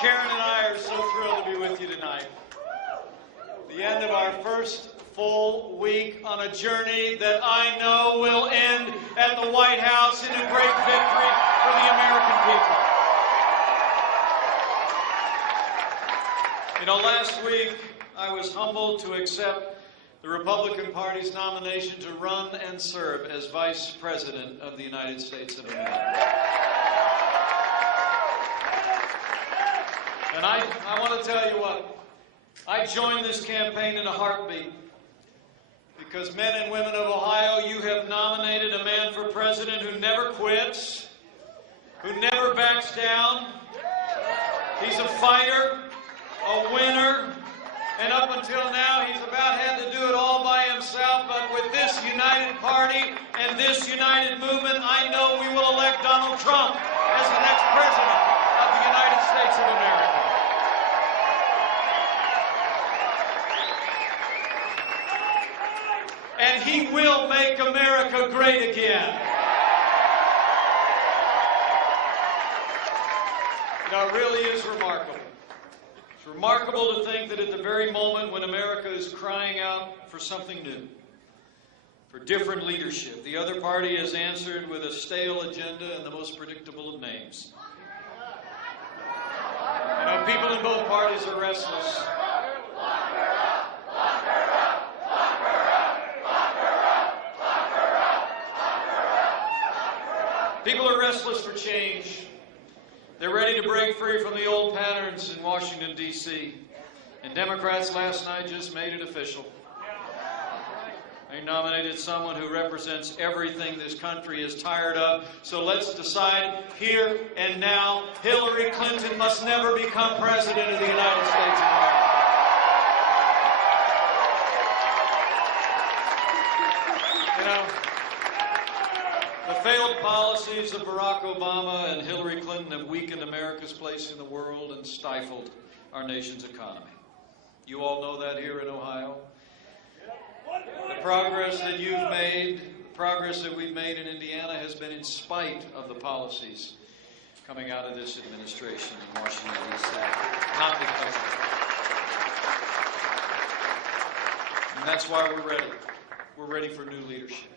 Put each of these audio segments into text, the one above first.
Karen and I are so thrilled to be with you tonight. The end of our first full week on a journey that I know will end at the White House in a great victory for the American people. You know, last week I was humbled to accept the Republican Party's nomination to run and serve as Vice President of the United States of America. And I want to tell you what, I joined this campaign in a heartbeat because men and women of Ohio, you have nominated a man for president who never quits, who never backs down. He's a fighter, a winner, and up until now he's about had to do it all by himself, but with this united party and this united movement, I know we will elect Donald Trump as the next president of the United States of America. And he will make America great again. You know, it really is remarkable. It's remarkable to think that at the very moment when America is crying out for something new, for different leadership, the other party has answered with a stale agenda and the most predictable of names. You know, people in both parties are restless. People are restless for change. They're ready to break free from the old patterns in Washington, D.C. And Democrats last night just made it official. They nominated someone who represents everything this country is tired of. So let's decide here and now, Hillary Clinton must never become president of the United States of America. You know, the failed policies of Barack Obama and Hillary Clinton have weakened America's place in the world and stifled our nation's economy. You all know that here in Ohio. The progress that you've made, the progress that we've made in Indiana has been in spite of the policies coming out of this administration in Washington, D.C. Not because of it. And that's why we're ready. We're ready for new leadership.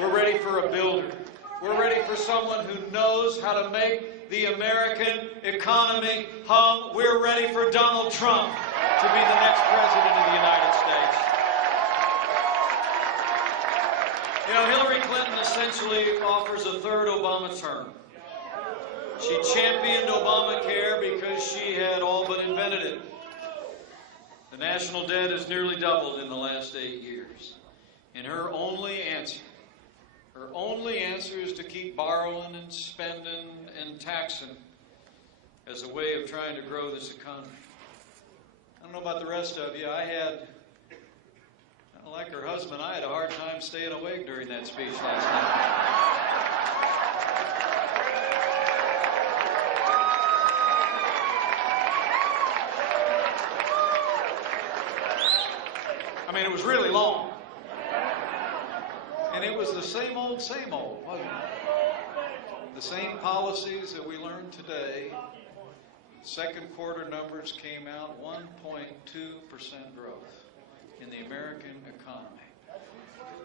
We're ready for a builder. We're ready for someone who knows how to make the American economy hum. We're ready for Donald Trump to be the next president of the United States. You know, Hillary Clinton essentially offers a third Obama term. She championed Obamacare because she had all but invented it. The national debt has nearly doubled in the last 8 years. And her only answer is to keep borrowing and spending and taxing as a way of trying to grow this economy. I don't know about the rest of you. Like her husband, I had a hard time staying awake during that speech last night. I mean, it was really long. And it was the same old, wasn't it? The same policies that we learned today. Second quarter numbers came out, 1.2% growth in the American economy.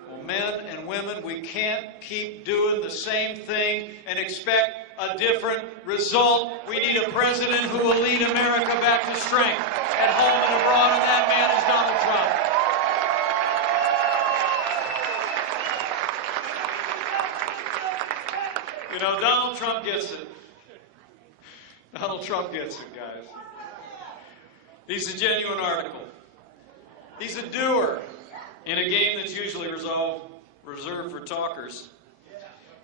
Well, men and women, we can't keep doing the same thing and expect a different result. We need a president who will lead America back to strength at home and abroad, and that man is Donald Trump. You know, Donald Trump gets it. Donald Trump gets it, guys. He's a genuine article. He's a doer in a game that's usually reserved for talkers.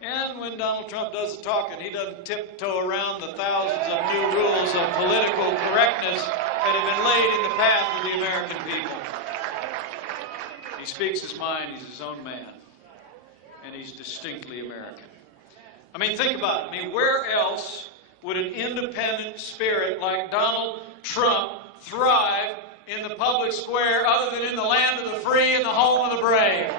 And when Donald Trump does the talking, he doesn't tiptoe around the thousands of new rules of political correctness that have been laid in the path of the American people. He speaks his mind. He's his own man. And he's distinctly American. I mean, think about it. I mean, where else would an independent spirit like Donald Trump thrive in the public square other than in the land of the free and the home of the brave?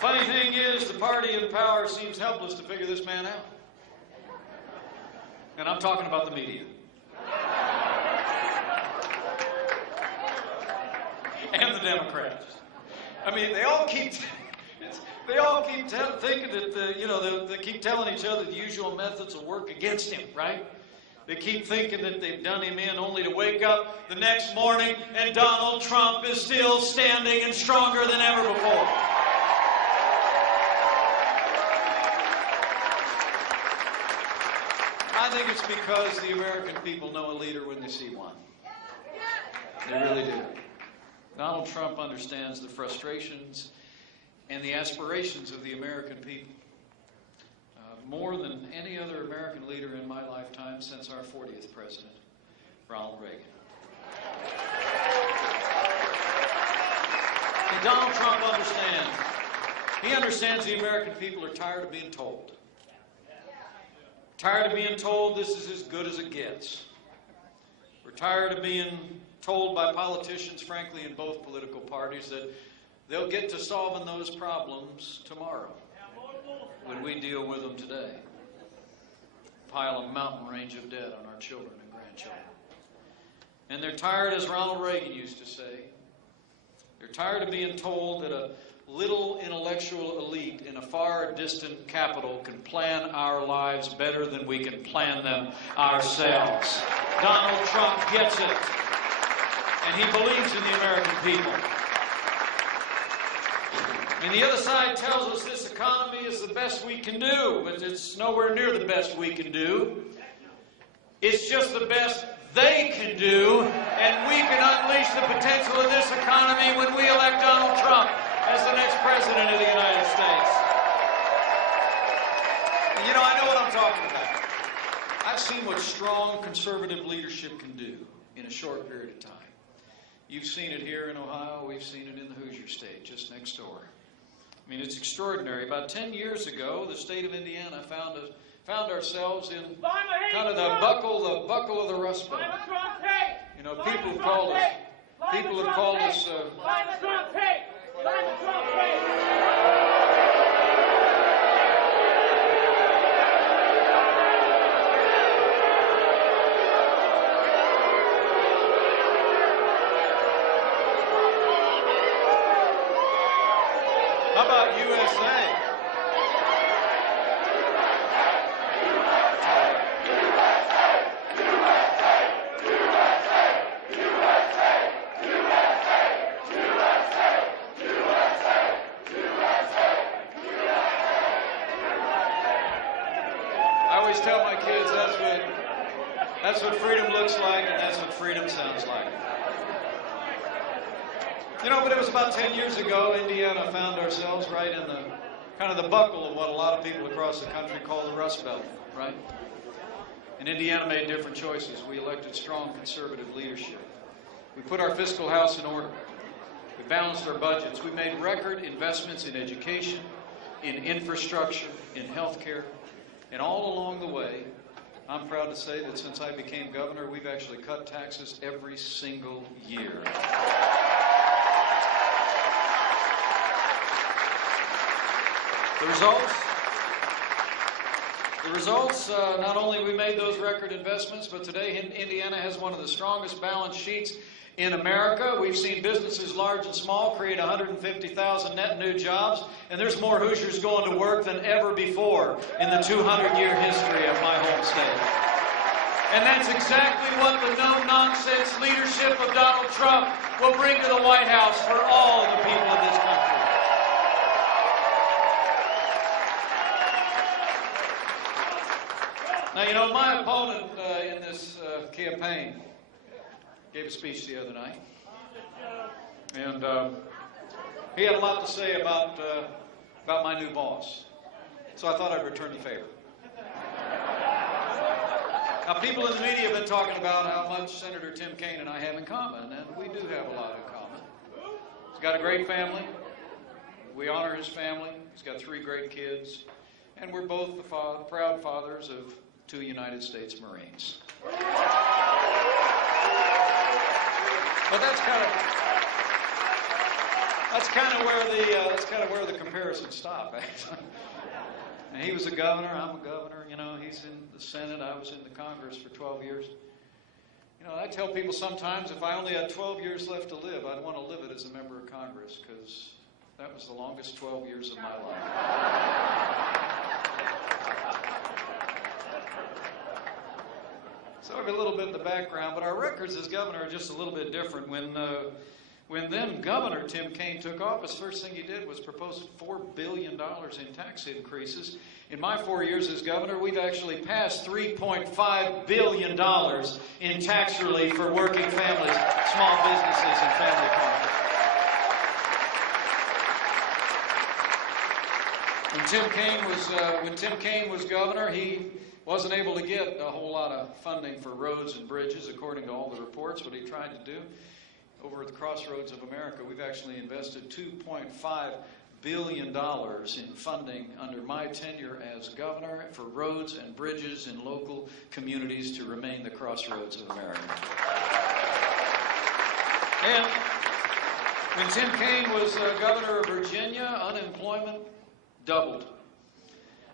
Funny thing is, the party in power seems helpless to figure this man out. And I'm talking about the media. And the Democrats. I mean, they all keep thinking that, they keep telling each other the usual methods will work against him, right? They keep thinking that they've done him in only to wake up the next morning and Donald Trump is still standing and stronger than ever before. I think it's because the American people know a leader when they see one. They really do. Donald Trump understands the frustrations and the aspirations of the American people more than any other American leader in my lifetime since our 40th president, Ronald Reagan. And Donald Trump understands. He understands the American people are tired of being told. Tired of being told this is as good as it gets. We're tired of being told by politicians, frankly, in both political parties, that they'll get to solving those problems tomorrow when we deal with them today. Pile a mountain range of debt on our children and grandchildren. And they're tired, as Ronald Reagan used to say, they're tired of being told that a little intellectual elite in a far distant capital can plan our lives better than we can plan them ourselves. Donald Trump gets it. And he believes in the American people. And the other side tells us this economy is the best we can do, but it's nowhere near the best we can do. It's just the best they can do, and we can unleash the potential of this economy when we elect Donald Trump as the next president of the United States. And you know, I know what I'm talking about. I've seen what strong conservative leadership can do in a short period of time. You've seen it here in Ohio. We've seen it in the Hoosier State, just next door. I mean, it's extraordinary. About 10 years ago, the state of Indiana found ourselves in kind of the buckle of the Rust Belt. You know, people have called us. How about USA? I always tell my kids that's what freedom looks like, and that's what freedom sounds like. You know, but it was about 10 years ago, Indiana found ourselves right in the kind of the buckle of what a lot of people across the country call the Rust Belt, right? And Indiana made different choices. We elected strong conservative leadership. We put our fiscal house in order. We balanced our budgets. We made record investments in education, in infrastructure, in health care. And all along the way, I'm proud to say that since I became governor, we've actually cut taxes every single year. The results, not only we made those record investments, but today Indiana has one of the strongest balance sheets in America. We've seen businesses large and small create 150,000 net new jobs, and there's more Hoosiers going to work than ever before in the 200-year history of my home state. And that's exactly what the no-nonsense leadership of Donald Trump will bring to the White House for all the people of this country. Now, you know, my opponent in this campaign gave a speech the other night, and he had a lot to say about my new boss, so I thought I'd return the favor. Now, people in the media have been talking about how much Senator Tim Kaine and I have in common, and we do have a lot in common. He's got a great family. We honor his family. He's got 3 great kids, and we're both the proud fathers of 2 United States Marines. But that's kind of That's kind of where the comparisons stop. Actually. And he was a governor. I'm a governor. You know, he's in the Senate. I was in the Congress for 12 years. You know, I tell people sometimes if I only had 12 years left to live, I'd want to live it as a member of Congress because that was the longest 12 years of my life. So I have a little bit in the background, but our records as governor are just a little bit different. When then Governor Tim Kaine took office, first thing he did was propose $4 billion in tax increases. In my 4 years as governor, we've actually passed $3.5 billion in tax relief for working families, small businesses, and family farms. When Tim Kaine was governor, he wasn't able to get a whole lot of funding for roads and bridges, according to all the reports. What he tried to do, over at the crossroads of America, we've actually invested $2.5 billion in funding under my tenure as governor for roads and bridges in local communities to remain the crossroads of America. And when Tim Kaine was governor of Virginia, unemployment doubled.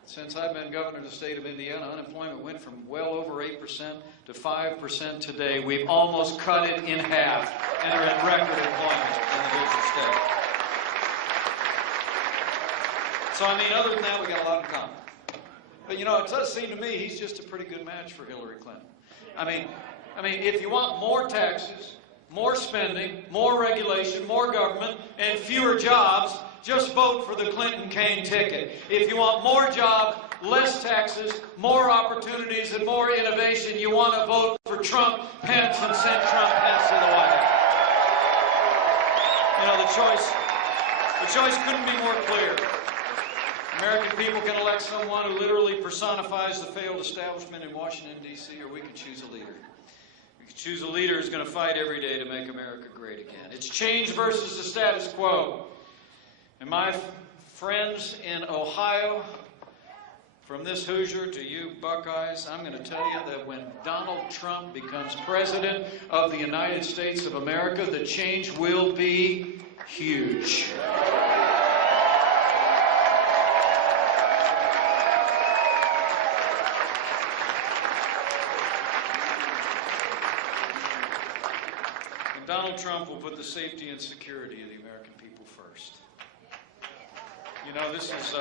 Since I've been governor of the state of Indiana, unemployment went from well over 8% to 5% today. We've almost cut it in half and are in record employment in the district state. So, I mean, other than that, we got a lot in common. But, you know, it does seem to me he's just a pretty good match for Hillary Clinton. I mean, if you want more taxes, more spending, more regulation, more government, and fewer jobs, just vote for the Clinton-Kaine ticket. If you want more jobs, less taxes, more opportunities, and more innovation, you want to vote for Trump, Pence, and send Trump, Pence to the White House. You know, the choice couldn't be more clear. American people can elect someone who literally personifies the failed establishment in Washington, D.C., or we can choose a leader. We can choose a leader who's going to fight every day to make America great again. It's change versus the status quo. And my friends in Ohio, from this Hoosier to you Buckeyes, I'm going to tell you that when Donald Trump becomes president of the United States of America, the change will be huge. And Donald Trump will put the safety and security of the American people first. You know, this is,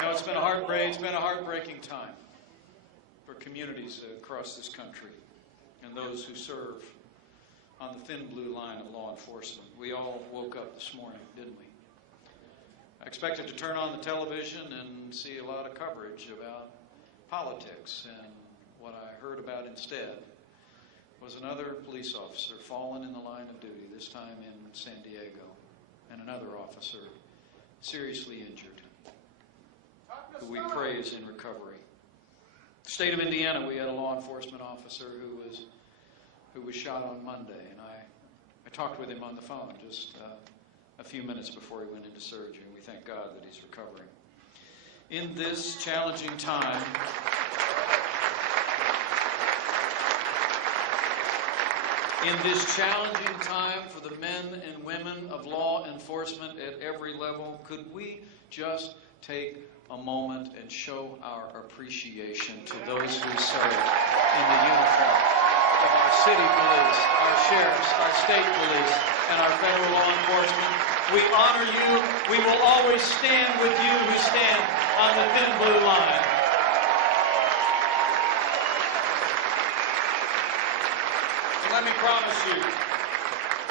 it's been a heartbreaking time for communities across this country and those who serve on the thin blue line of law enforcement. We all woke up this morning, didn't we? I expected to turn on the television and see a lot of coverage about politics, and what I heard about instead was another police officer fallen in the line of duty, this time in San Diego, and another officer seriously injured, who we pray is in recovery. The state of Indiana, we had a law enforcement officer who was shot on Monday, and I talked with him on the phone just a few minutes before he went into surgery, and we thank God that he's recovering. In this challenging time, for the men and women of law enforcement at every level, could we just take a moment and show our appreciation to those who serve in the uniform of our city police, our sheriffs, our state police, and our federal law enforcement? We honor you. We will always stand with you who stand on the thin blue line. Let me promise you,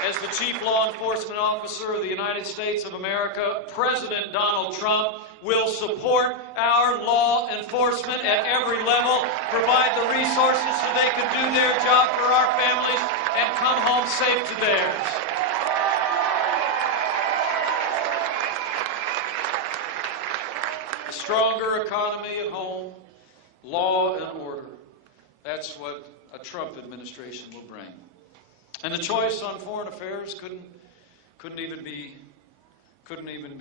as the Chief Law Enforcement Officer of the United States of America, President Donald Trump will support our law enforcement at every level, provide the resources so they can do their job for our families and come home safe to theirs. A stronger economy at home, law and order. That's what a Trump administration will bring. And the choice on foreign affairs couldn't even be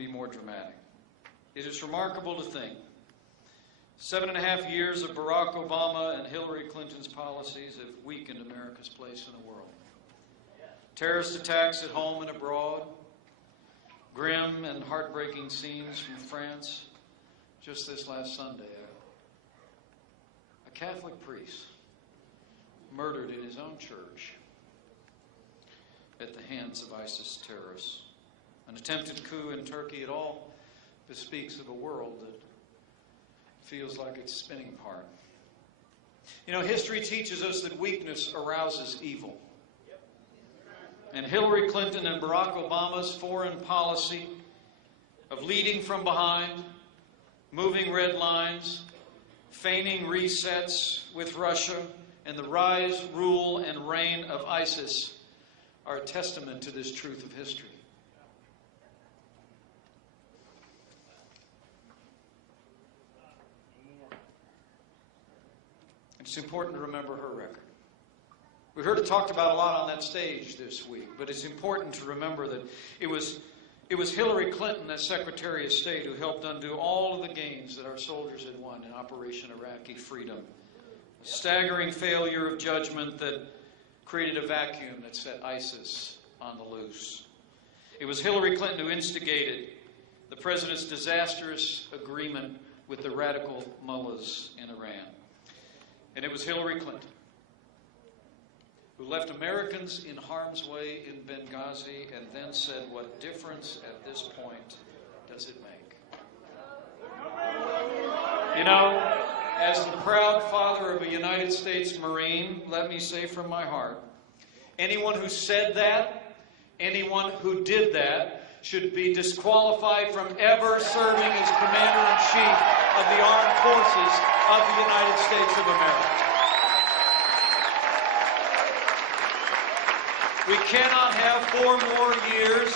more dramatic. It is remarkable to think 7.5 years of Barack Obama and Hillary Clinton's policies have weakened America's place in the world. terrorist attacks at home and abroad, grim and heartbreaking scenes from France. Just this last Sunday, a Catholic priest murdered in his own church at the hands of ISIS terrorists. An attempted coup in Turkey. It all bespeaks of a world that feels like it's spinning apart. You know, history teaches us that weakness arouses evil. And Hillary Clinton and Barack Obama's foreign policy of leading from behind, moving red lines, feigning resets with Russia, and the rise, rule, and reign of ISIS are a testament to this truth of history. It's important to remember her record. We heard it talked about a lot on that stage this week, but it's important to remember that it was Hillary Clinton as Secretary of State who helped undo all of the gains that our soldiers had won in Operation Iraqi Freedom. A staggering failure of judgment that created a vacuum that set ISIS on the loose. It was Hillary Clinton who instigated the president's disastrous agreement with the radical mullahs in Iran. And it was Hillary Clinton who left Americans in harm's way in Benghazi and then said, "What difference at this point does it make?" You know, as the proud father of a United States Marine, let me say from my heart, anyone who said that, anyone who did that, should be disqualified from ever serving as Commander-in-Chief of the Armed Forces of the United States of America. We cannot have 4 more years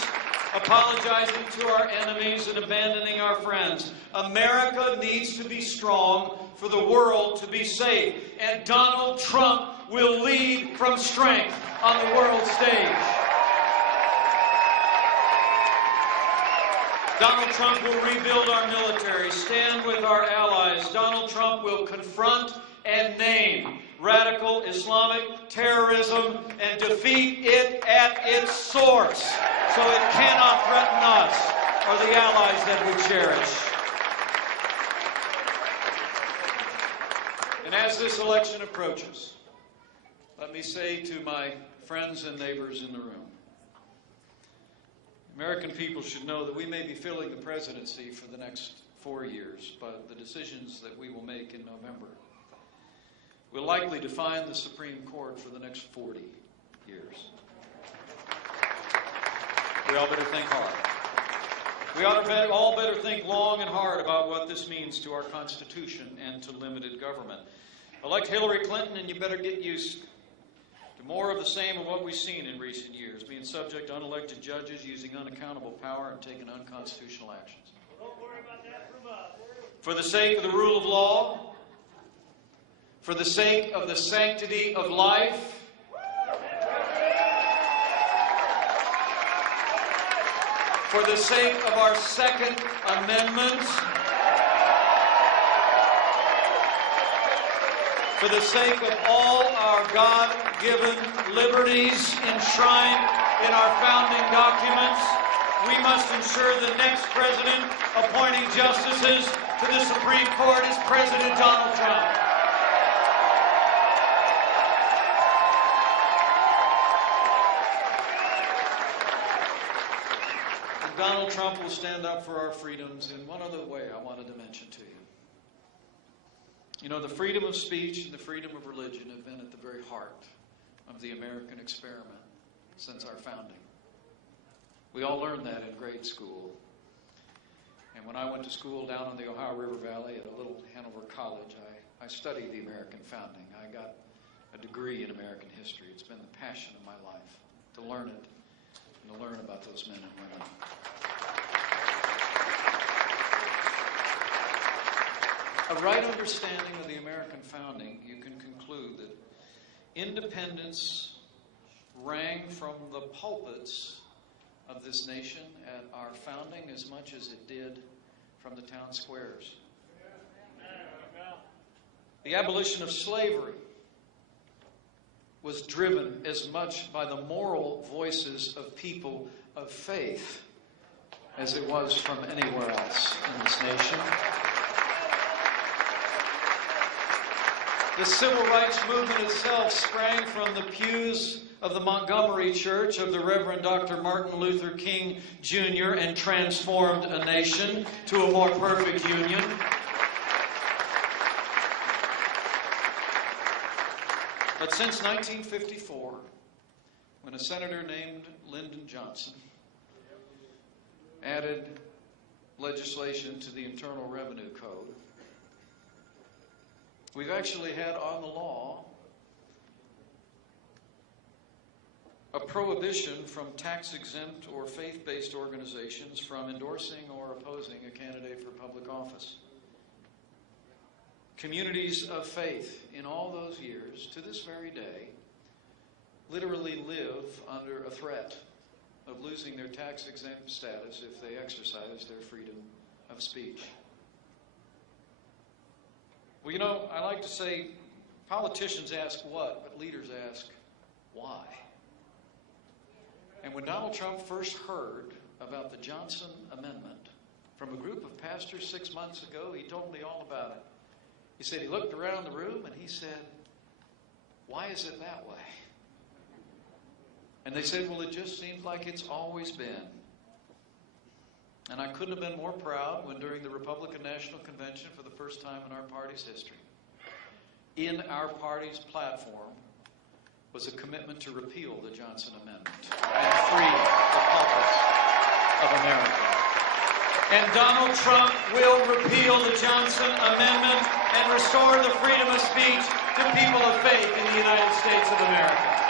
apologizing to our enemies and abandoning our friends. America needs to be strong for the world to be safe. And Donald Trump will lead from strength on the world stage. Donald Trump will rebuild our military, stand with our allies. Donald Trump will confront and name radical Islamic terrorism and defeat it at its source so it cannot threaten us or the allies that we cherish. And as this election approaches, let me say to my friends and neighbors in the room, American people should know that we may be filling the presidency for the next 4 years, but the decisions that we will make in November will likely define the Supreme Court for the next 40 years. We all better think hard. We all better think long and hard about what this means to our Constitution and to limited government. Elect Hillary Clinton, and you better get used to more of the same of what we've seen in recent years, being subject to unelected judges, using unaccountable power, and taking unconstitutional actions. Don't worry about that from us. For the sake of the rule of law, for the sake of the sanctity of life, for the sake of our Second Amendment, for the sake of all our God-given liberties enshrined in our founding documents, we must ensure the next president appointing justices to the Supreme Court is President Donald Trump. Donald Trump will stand up for our freedoms in one other way I wanted to mention to you. You know, the freedom of speech and the freedom of religion have been at the very heart of the American experiment since our founding. We all learned that in grade school. And when I went to school down in the Ohio River Valley at a little Hanover college, I studied the American founding. I got a degree in American history. It's been the passion of my life to learn it and to learn about those men and women. A right understanding of the American founding, you can conclude that independence rang from the pulpits of this nation at our founding as much as it did from the town squares. The abolition of slavery was driven as much by the moral voices of people of faith as it was from anywhere else in this nation. The civil rights movement itself sprang from the pews of the Montgomery Church of the Reverend Dr. Martin Luther King Jr. and transformed a nation to a more perfect union. But since 1954, when a senator named Lyndon Johnson added legislation to the Internal Revenue Code, we've actually had on the law a prohibition from tax-exempt or faith-based organizations from endorsing or opposing a candidate for public office. Communities of faith in all those years, to this very day, literally live under a threat of losing their tax-exempt status if they exercise their freedom of speech. Well, you know, I like to say politicians ask what, but leaders ask why. And when Donald Trump first heard about the Johnson Amendment from a group of pastors 6 months ago, he told me all about it. He said he looked around the room and he said, "Why is it that way?" And they said, "Well, it just seems like it's always been." And I couldn't have been more proud when during the Republican National Convention for the first time in our party's history, in our party's platform was a commitment to repeal the Johnson Amendment and free the pulpits of America. And Donald Trump will repeal the Johnson Amendment and restore the freedom of speech to people of faith in the United States of America.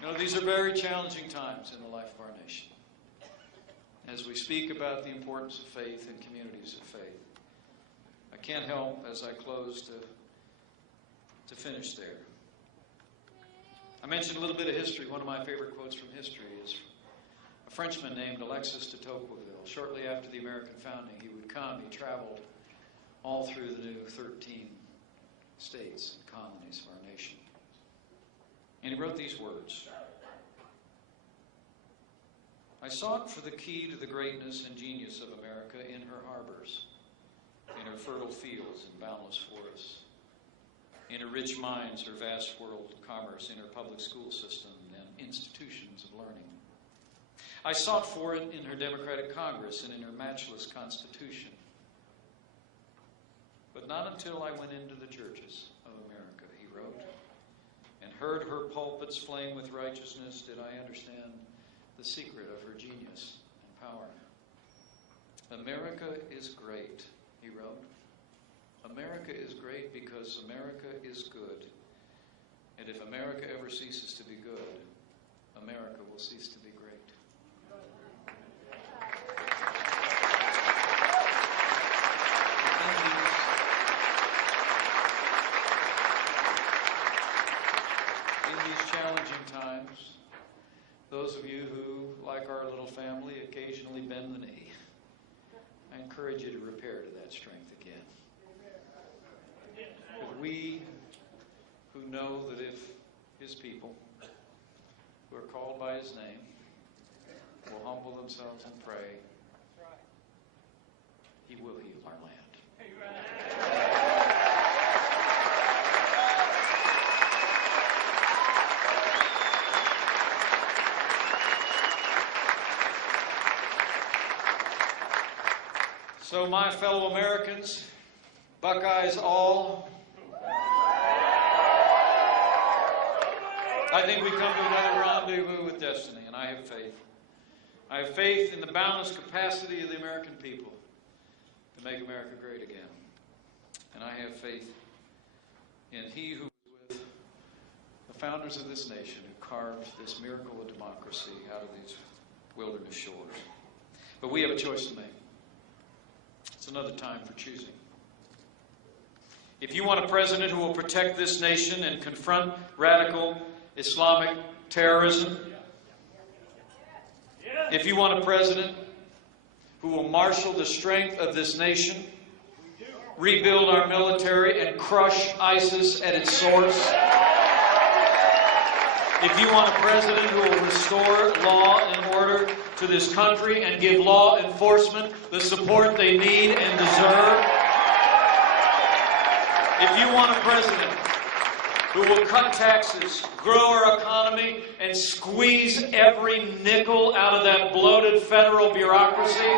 You know, these are very challenging times in the life of our nation as we speak about the importance of faith and communities of faith. I can't help, as I close, to finish there. I mentioned a little bit of history. One of my favorite quotes from history is a Frenchman named Alexis de Tocqueville. Shortly after the American founding, he would come. He traveled all through the new 13 states and colonies of our nation. And he wrote these words: "I sought for the key to the greatness and genius of America in her harbors, in her fertile fields and boundless forests, in her rich mines, her vast world commerce, in her public school system and institutions of learning. I sought for it in her democratic Congress and in her matchless Constitution. But not until I went into the churches of America," he wrote, "and heard her pulpits flame with righteousness, did I understand the secret of her genius and power. America is great," he wrote. "America is great because America is good. And if America ever ceases to be good, America will cease to be great." In these challenging times, those of you who, like our little family, occasionally bend the knee, I encourage you to repair to that strength again. But we who know that if his people, who are called by his name, will humble themselves and pray, he will heal our land. So, my fellow Americans, Buckeyes all, I think we come to another rendezvous with destiny, and I have faith. I have faith in the boundless capacity of the American people to make America great again. And I have faith in he who was with the founders of this nation who carved this miracle of democracy out of these wilderness shores. But we have a choice to make. It's another time for choosing. If you want a president who will protect this nation and confront radical Islamic terrorism, if you want a president who will marshal the strength of this nation rebuild our military, and crush ISIS at its source. If you want a president who will restore law and order to this country and give law enforcement the support they need and deserve, if you want a president who will cut taxes, grow our economy, and squeeze every nickel out of that bloated federal bureaucracy,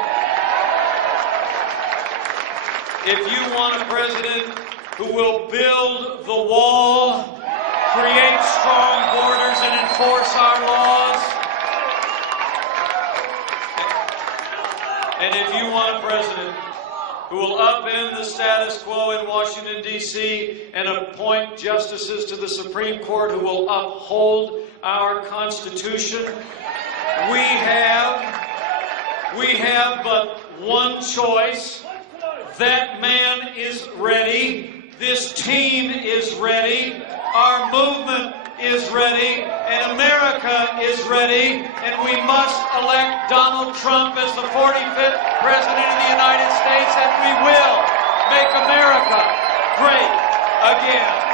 if you want a president who will build the wall, create strong borders, and enforce our laws, and if you want a president who will upend the status quo in Washington, D.C. and appoint justices to the Supreme Court who will uphold our Constitution, we have but one choice. That man is ready. This team is ready. Our movement is ready. And America is ready. And we must elect Donald Trump as the 45th President of the United States, and we will make America great again.